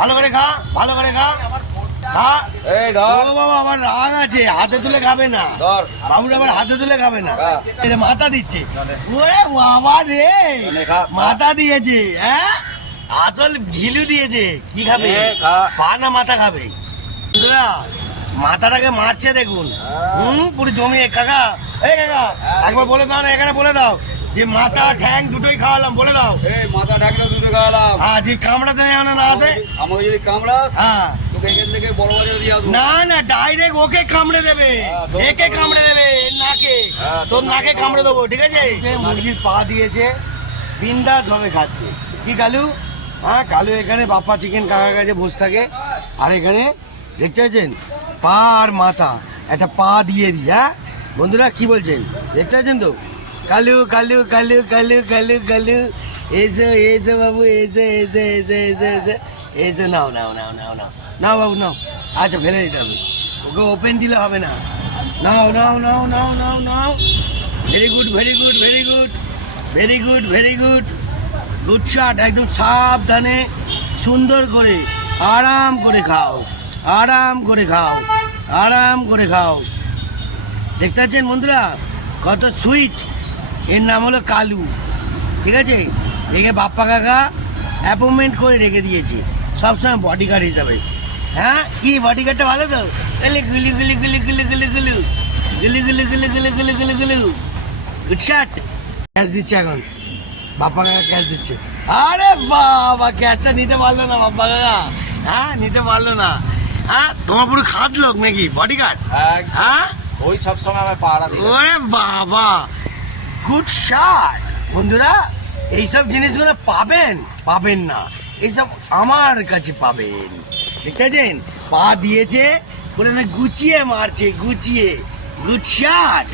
ভালো করে খা, ভালো করে খা, খা। এই ধর। ও বাবা, আমার রাগ আছে, হাতে তুলে খাবে না। ধর। বাবুর আবার হাতে তুলে খাবে না। খা। এই যে মাথা দিচ্ছে। ওরে বাবা রে, মানে খা। মাথা দিয়েছে। হ্যাঁ, আসল ঘিলু দিয়েছে। কি খাবে? খা। পা না মাথা খাবে? বন্ধুরা, মাথাটাকে মারছে দেখুন। পুরো জমিয়ে। কাকা, এই কাকা, একবার বলে দাও না, এখানে বলে দাও যে মাথা ঠ্যাং দুটোই খাওয়ালাম, বলে দাও। এই মাথা ঢাকলে দুটো খাওয়ালাম। হ্যাঁ, যে কামড়াতে নেই না আছে। আমাকে যদি কামড়াস হ্যাঁ, তোকে এখান থেকে বড় বাজারে দিয়ে আসবো। না না, ডাইরেক্ট ওকে কামড়ে দেবে। একে কামড়ে দেবে, নাকে। তোর নাকে কামড়ে দেবো, ঠিক আছে? মুরগির পা দিয়েছে, বিন্দাস ভাবে খাচ্ছে। কি কালু? হ্যাঁ, কালু এখানে বাপ্পা চিকেন কাকার কাছে বসে থাকে। আর এখানে দেখতে পাচ্ছেন পা আর মাথা, একটা পা দিয়ে দিই। হ্যাঁ বন্ধুরা, কি বলছেন? দেখতে পাচ্ছেন তো? কালু কালু কালু কালু কালু কালু, এসো এসো বাবু, এসো এসো এসো এসো এসো এসো। নাও নাও নাও নাও নাও নাও বাবু, নাও। আচ্ছা, ফেলে দিতে হবে, ওকে ওপেন দিলে হবে না। নাও নাও নাও নাও নাও নাও। Very good, very good, very good, very good, very good. Good shot. একদম সাবধানে, সুন্দর করে, আরাম করে খাও, আরাম করে খাও, আরাম করে খাও। দেখতে পাচ্ছেন বন্ধুরা, কত সুইট। এর নাম হলো কালু, ঠিক আছে? একে বাপ্পা কাকা অ্যাপয়েন্টমেন্ট করে রেখে দিয়েছে সবসময় বডিগার্ড হিসাবে। হ্যাঁ, কি বডিগার্ডটা ভালো তো? গুলি গুলি গুলি গুলি গুলি গুলি গুলি গুলি গুলি গুলি গুলি গুলি গুলি গুলি। Good shot. ক্যাচ দিচ্ছে এখন, বাপ্পা কাকা ক্যাচ দিচ্ছে। আরে বাবা, ক্যাচটা নিতে পারলো না বাপ্পা কাকা। হ্যাঁ, নিতে পারলো না। হ্যাঁ, তোমার পুরো খাদ লোক নাকি বডিগার্ড? হ্যাঁ, ওই সব সময় আমার পাড়া দিই। ওরে বাবা, গুড শট। বন্ধুরা, এইসব জিনিসগুলো পাবেন পাবেন না, এইসব আমার কাছে পাবেন। দেখতে পাচ্ছেন, পা দিয়েছে, করে না গুছিয়ে মারছে, গুছিয়ে। গুড শট,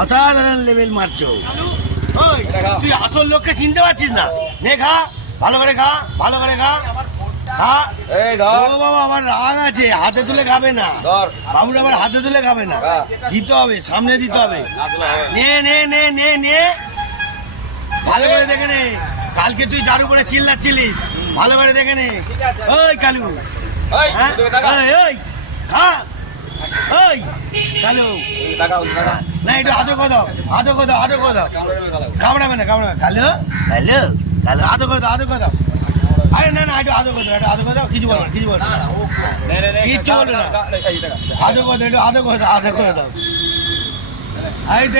অসাধারণ লেভেল মারছো। ওই, তুই আসল লোককে চিনতে পারছিস না? নে খা, ভালো করে খা, ভালো করে খা, খা। এই ও ধর। বাবা, আমার রাগ আছে, হাতে তুলে খাবে না। ধর। বাবুর আবার হাতে তুলে খাবে না। হ্যাঁ। দিতে হবে, সামনে দিতে হবে। না দিলে হবে না। নে নে নে নে নে, ভালো করে দেখে নে। কালকে তুই যার উপরে চিল্লাচ্ছিলিস, ভালো করে দেখে নে। ওই কালু, এই, হ্যাঁ, তোকে তাকা। ওই ওই, খা। ওই কালু, তাকা, তাকা। না, একটু হাতে করে দাও, হাতে করে দাও, হাতে করে দাও। কামড়ে দেবে খালাও। কামড়াবে না, কামড়াবে। কালু কালু কালু, হাতে করে দাও, হাতে করে দাও। আরে না না, একটু হাতে করে দাও, একটু হাতে করে দাও। কিছু বলবো না, কিছু বলবো না। নে, নে, নে, কিচ্ছু বলবে না। এই টাকা। হাতে করে দাও, একটু হাতে করে দাও, হাতে করে দাও।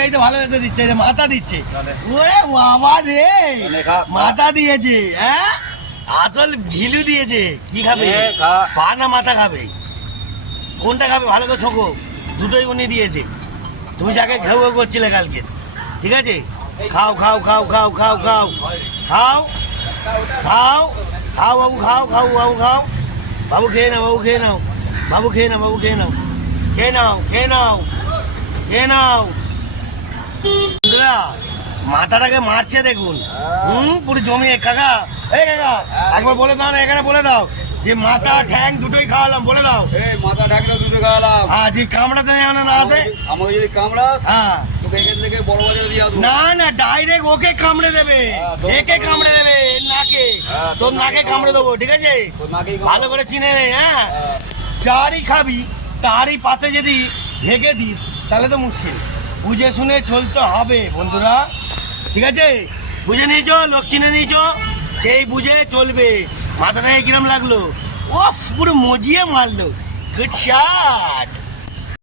এই তো ভালো হতে দিচ্ছে, এই যে মাথা দিচ্ছে। ওরে বাবা রে, মাথা দিয়েছে। হ্যাঁ, আসল ঘিলু দিয়েছে। কি খাবে? খা। পা না মাথা খাবে? কোনটা খাবে? ভালো করে ছোকো, দুটোই উনি দিয়েছে। তুমি যাকে ঘেউ ঘেউ করছিলে কালকে, ঠিক আছে? খাও খাও খাও খাও খাও খাও খাও খাও খাও বাবু, খাও খাও বাবু, খাও বাবু, খেয়ে নাও বাবু, খেয়ে নাও বাবু, খেয়ে নাও বাবু, খেয়ে নাও, খেয়ে নাও, খেয়ে নাও, খেয়ে নাও। বন্ধুরা, মাথাটাকে মারছে দেখুন। পুরো জমিয়ে। কাকা, এই কাকা, একবার বলে দাও না, এখানে বলে দাও যে মাথা ঠ্যাং দুটোই খাওয়ালাম, বলে দাও। এই মাথা ঢাকলে দুটো খাওয়ালাম। হ্যাঁ, যে কামড়াতে নেই না আছে। আমাকে যদি কামড়াস হ্যাঁ, তোকে এখান থেকে বড় বাজারে দিয়ে আসবো। না না, ডাইরেক্ট ওকে কামড়ে দেবে, একে কামড়ে দেবে, নাকে। তোর নাকে কামড়ে দেবো, ঠিক আছে? তোর নাকেই ভালো করে চিনে নে। হ্যাঁ, যারই খাবি তারই পাতে যদি ঢেকে দিস তাহলে তো মুশকিল। বুঝে শুনে চলতে হবে বন্ধুরা, ঠিক আছে? বুঝে নিয়েছো, লোক চিনে নিয়েছো, সেই বুঝে চলবে। মাথাটায় কিরম লাগলো? ও পুরো মজিয়ে মারলো। Good shot.